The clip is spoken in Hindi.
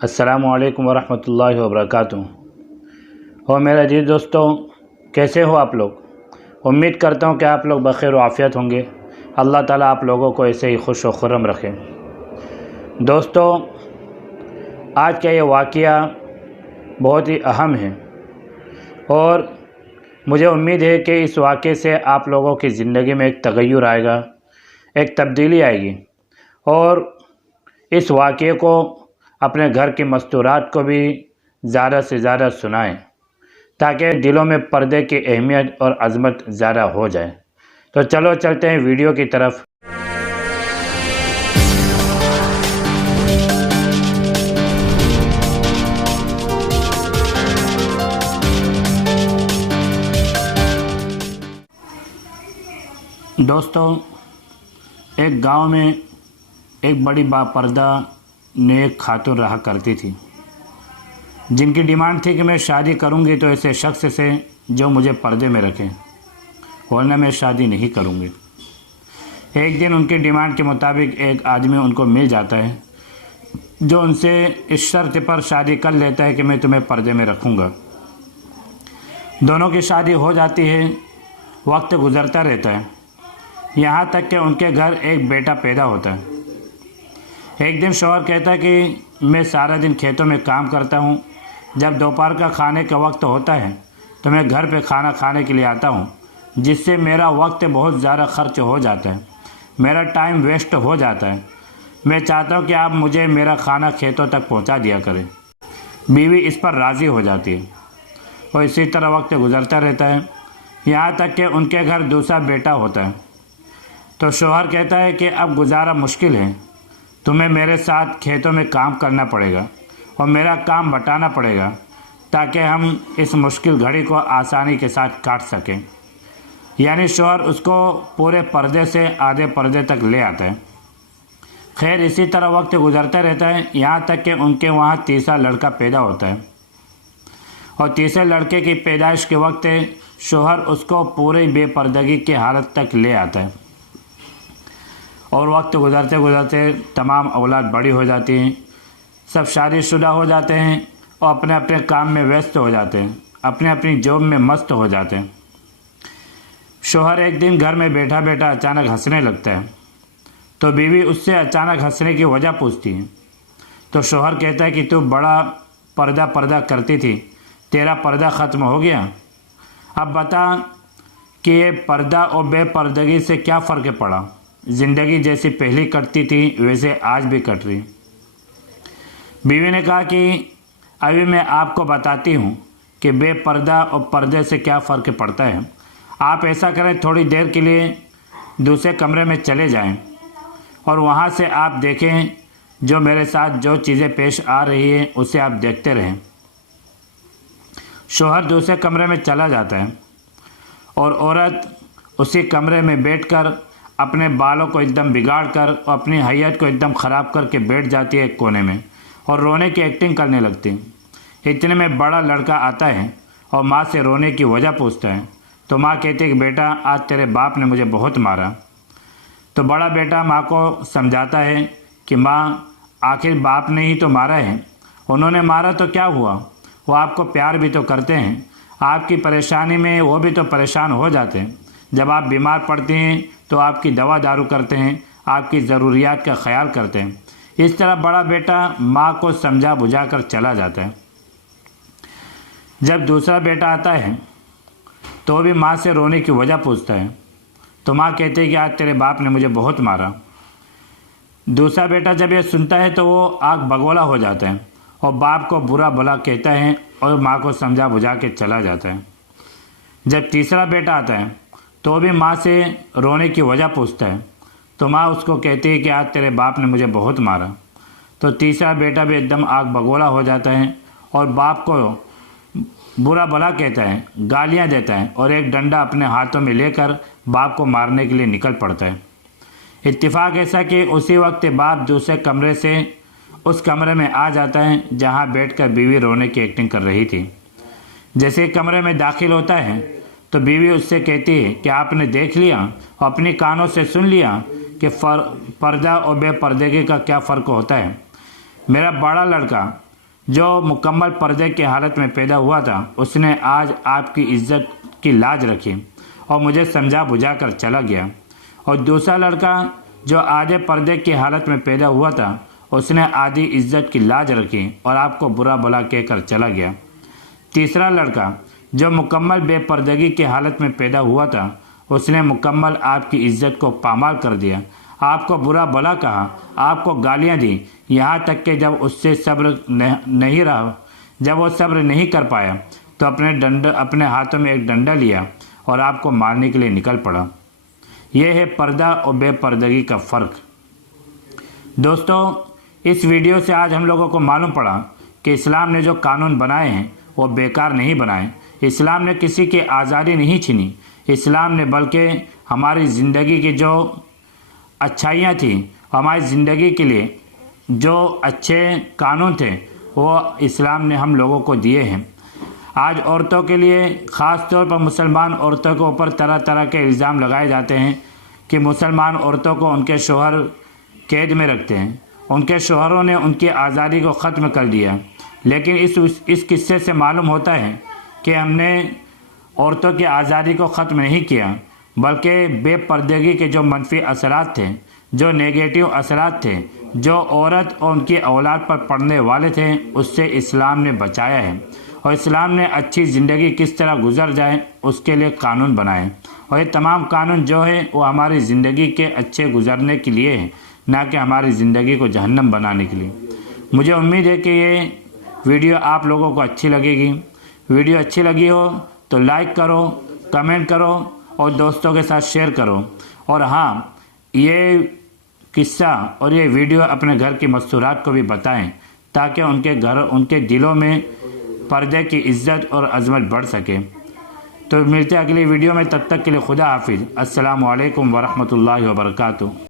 अस्सलामुअलैकुम वरहमतुल्लाहि वबरकातुहू। और मेरे अजीज़ दोस्तों, कैसे हो आप लोग। उम्मीद करता हूँ कि आप लोग बखैर आफ़ियत होंगे। अल्लाह ताला आप लोगों को ऐसे ही खुश व खुर्रम रखे। दोस्तों, आज का ये वाक़या बहुत ही अहम है और मुझे उम्मीद है कि इस वाक़े से आप लोगों की ज़िंदगी में एक तग़य्युर आएगा, एक तब्दीली आएगी। और इस वाक़े को अपने घर की मस्तूरात को भी ज़्यादा से ज़्यादा सुनाएं, ताकि दिलों में पर्दे की अहमियत और अज़मत ज़्यादा हो जाए। तो चलो चलते हैं वीडियो की तरफ। दोस्तों, एक गांव में एक बड़ी बापर्दा नेक खातून रहा करती थी, जिनकी डिमांड थी कि मैं शादी करूंगी तो ऐसे शख्स से जो मुझे पर्दे में रखे, वरना मैं शादी नहीं करूंगी। एक दिन उनकी डिमांड के मुताबिक एक आदमी उनको मिल जाता है, जो उनसे इस शर्त पर शादी कर लेता है कि मैं तुम्हें पर्दे में रखूंगा। दोनों की शादी हो जाती है। वक्त गुजरता रहता है, यहाँ तक कि उनके घर एक बेटा पैदा होता है। एक दिन शौहर कहता है कि मैं सारा दिन खेतों में काम करता हूँ, जब दोपहर का खाने का वक्त होता है तो मैं घर पे खाना खाने के लिए आता हूँ, जिससे मेरा वक्त बहुत ज़्यादा खर्च हो जाता है, मेरा टाइम वेस्ट हो जाता है। मैं चाहता हूँ कि आप मुझे मेरा खाना खेतों तक पहुँचा दिया करें। बीवी इस पर राज़ी हो जाती है और इसी तरह वक्त गुजरता रहता है, यहाँ तक कि उनके घर दूसरा बेटा होता है। तो शौहर कहता है कि अब गुजारा मुश्किल है, तुम्हें मेरे साथ खेतों में काम करना पड़ेगा और मेरा काम बटाना पड़ेगा, ताकि हम इस मुश्किल घड़ी को आसानी के साथ काट सकें। यानी शौहर उसको पूरे पर्दे से आधे पर्दे तक ले आता है। खैर, इसी तरह वक्त गुजरता रहता है, यहाँ तक कि उनके वहाँ तीसरा लड़का पैदा होता है और तीसरे लड़के की पैदाइश के वक्त शौहर उसको पूरे बेपर्दगी की हालत तक ले आता है। और वक्त गुजरते गुजरते तमाम औलाद बड़ी हो जाती हैं, सब शादीशुदा हो जाते हैं और अपने अपने काम में व्यस्त हो जाते हैं, अपने अपनी जॉब में मस्त हो जाते हैं। शौहर एक दिन घर में बैठा बैठा अचानक हंसने लगता है, तो बीवी उससे अचानक हंसने की वजह पूछती है। तो शौहर कहता है कि तू बड़ा पर्दा पर्दा करती थी, तेरा पर्दा ख़त्म हो गया। अब बता कि ये पर्दा और बेपर्दगी से क्या फ़र्क पड़ा। ज़िंदगी जैसी पहले कटती थी वैसे आज भी कट रही। बीवी ने कहा कि अभी मैं आपको बताती हूँ कि बेपर्दा और पर्दे से क्या फ़र्क पड़ता है। आप ऐसा करें, थोड़ी देर के लिए दूसरे कमरे में चले जाएं और वहाँ से आप देखें जो मेरे साथ जो चीज़ें पेश आ रही हैं उसे आप देखते रहें। शौहर दूसरे कमरे में चला जाता है और औरत उसी कमरे में बैठकर अपने बालों को एकदम बिगाड़ कर और अपनी हैयत को एकदम ख़राब करके बैठ जाती है एक कोने में और रोने की एक्टिंग करने लगती है। इतने में बड़ा लड़का आता है और माँ से रोने की वजह पूछता है। तो माँ कहती है कि बेटा, आज तेरे बाप ने मुझे बहुत मारा। तो बड़ा बेटा माँ को समझाता है कि माँ, आखिर बाप ने ही तो मारा है, उन्होंने मारा तो क्या हुआ, वो आपको प्यार भी तो करते हैं, आपकी परेशानी में वो भी तो परेशान हो जाते हैं। जब आप बीमार पड़ते हैं तो आपकी दवा दारू करते हैं, आपकी ज़रूरियात का ख्याल करते हैं। इस तरह बड़ा बेटा माँ को समझा बुझा कर चला जाता है। जब दूसरा बेटा आता है तो भी माँ से रोने की वजह पूछता है। तो माँ कहती है कि आज तेरे बाप ने मुझे बहुत मारा। दूसरा बेटा जब ये सुनता है तो वो आग बगोला हो जाता है और बाप को बुरा भला कहता है और माँ को समझा बुझा के चला जाता है। जब तीसरा बेटा आता है तो भी माँ से रोने की वजह पूछता है। तो माँ उसको कहती है कि आज तेरे बाप ने मुझे बहुत मारा। तो तीसरा बेटा भी एकदम आग बगोला हो जाता है और बाप को बुरा भला कहता है, गालियाँ देता है और एक डंडा अपने हाथों में लेकर बाप को मारने के लिए निकल पड़ता है। इत्तेफाक ऐसा कि उसी वक्त बाप दूसरे कमरे से उस कमरे में आ जाता है जहाँ बैठकर बीवी रोने की एक्टिंग कर रही थी। जैसे कमरे में दाखिल होता है तो बीवी उससे कहती है कि आपने देख लिया और अपने कानों से सुन लिया कि पर्दा और बेपर्दगी का क्या फ़र्क होता है। मेरा बड़ा लड़का जो मुकम्मल पर्दे की हालत में पैदा हुआ था उसने आज आपकी इज्जत की लाज रखी और मुझे समझा बुझा कर चला गया। और दूसरा लड़का जो आधे पर्दे की हालत में पैदा हुआ था उसने आधी इज्जत की लाज रखी और आपको बुरा भला कहकर चला गया। तीसरा लड़का जो मुकम्मल बेपर्दगी की हालत में पैदा हुआ था उसने मुकम्मल आपकी इज्जत को पामाल कर दिया, आपको बुरा भला कहा, आपको गालियां दी, यहाँ तक कि जब उससे सब्र नहीं रहा, जब वो सब्र नहीं कर पाया तो अपने हाथों में एक डंडा लिया और आपको मारने के लिए निकल पड़ा। यह है पर्दा और बेपर्दगी का फ़र्क। दोस्तों, इस वीडियो से आज हम लोगों को मालूम पड़ा कि इस्लाम ने जो कानून बनाए हैं वो बेकार नहीं बनाए। इस्लाम ने किसी की आज़ादी नहीं छीनी। इस्लाम ने बल्कि हमारी ज़िंदगी की जो अच्छाइयाँ थी, हमारी ज़िंदगी के लिए जो अच्छे कानून थे वो इस्लाम ने हम लोगों को दिए हैं। आज औरतों के लिए ख़ास तौर पर मुसलमान औरतों के ऊपर तरह तरह के इल्ज़ाम लगाए जाते हैं कि मुसलमान औरतों को उनके शौहर कैद में रखते हैं, उनके शौहरों ने उनकी आज़ादी को ख़त्म कर दिया। लेकिन इस किस्से से मालूम होता है कि हमने औरतों की आज़ादी को ख़त्म नहीं किया, बल्कि बेपर्दगी के जो मनफी असरात थे, जो नेगेटिव असरात थे, जो औरत और उनकी औलाद पर पड़ने वाले थे, उससे इस्लाम ने बचाया है। और इस्लाम ने अच्छी ज़िंदगी किस तरह गुजर जाए उसके लिए कानून बनाए। और ये तमाम कानून जो है वो हमारी ज़िंदगी के अच्छे गुजरने के लिए है, ना कि हमारी ज़िंदगी को जहन्नम बनाने के लिए। मुझे उम्मीद है कि ये वीडियो आप लोगों को अच्छी लगेगी। वीडियो अच्छी लगी हो तो लाइक करो, कमेंट करो और दोस्तों के साथ शेयर करो। और हाँ, ये किस्सा और ये वीडियो अपने घर की मस्तूरात को भी बताएं ताकि उनके दिलों में पर्दे की इज्जत और अजमत बढ़ सके। तो मिलते हैं अगली वीडियो में, तब तक के लिए खुदा हाफिज़। अस्सलामु अलैकुम वरहमतुल्लाहि वबरकातुहू।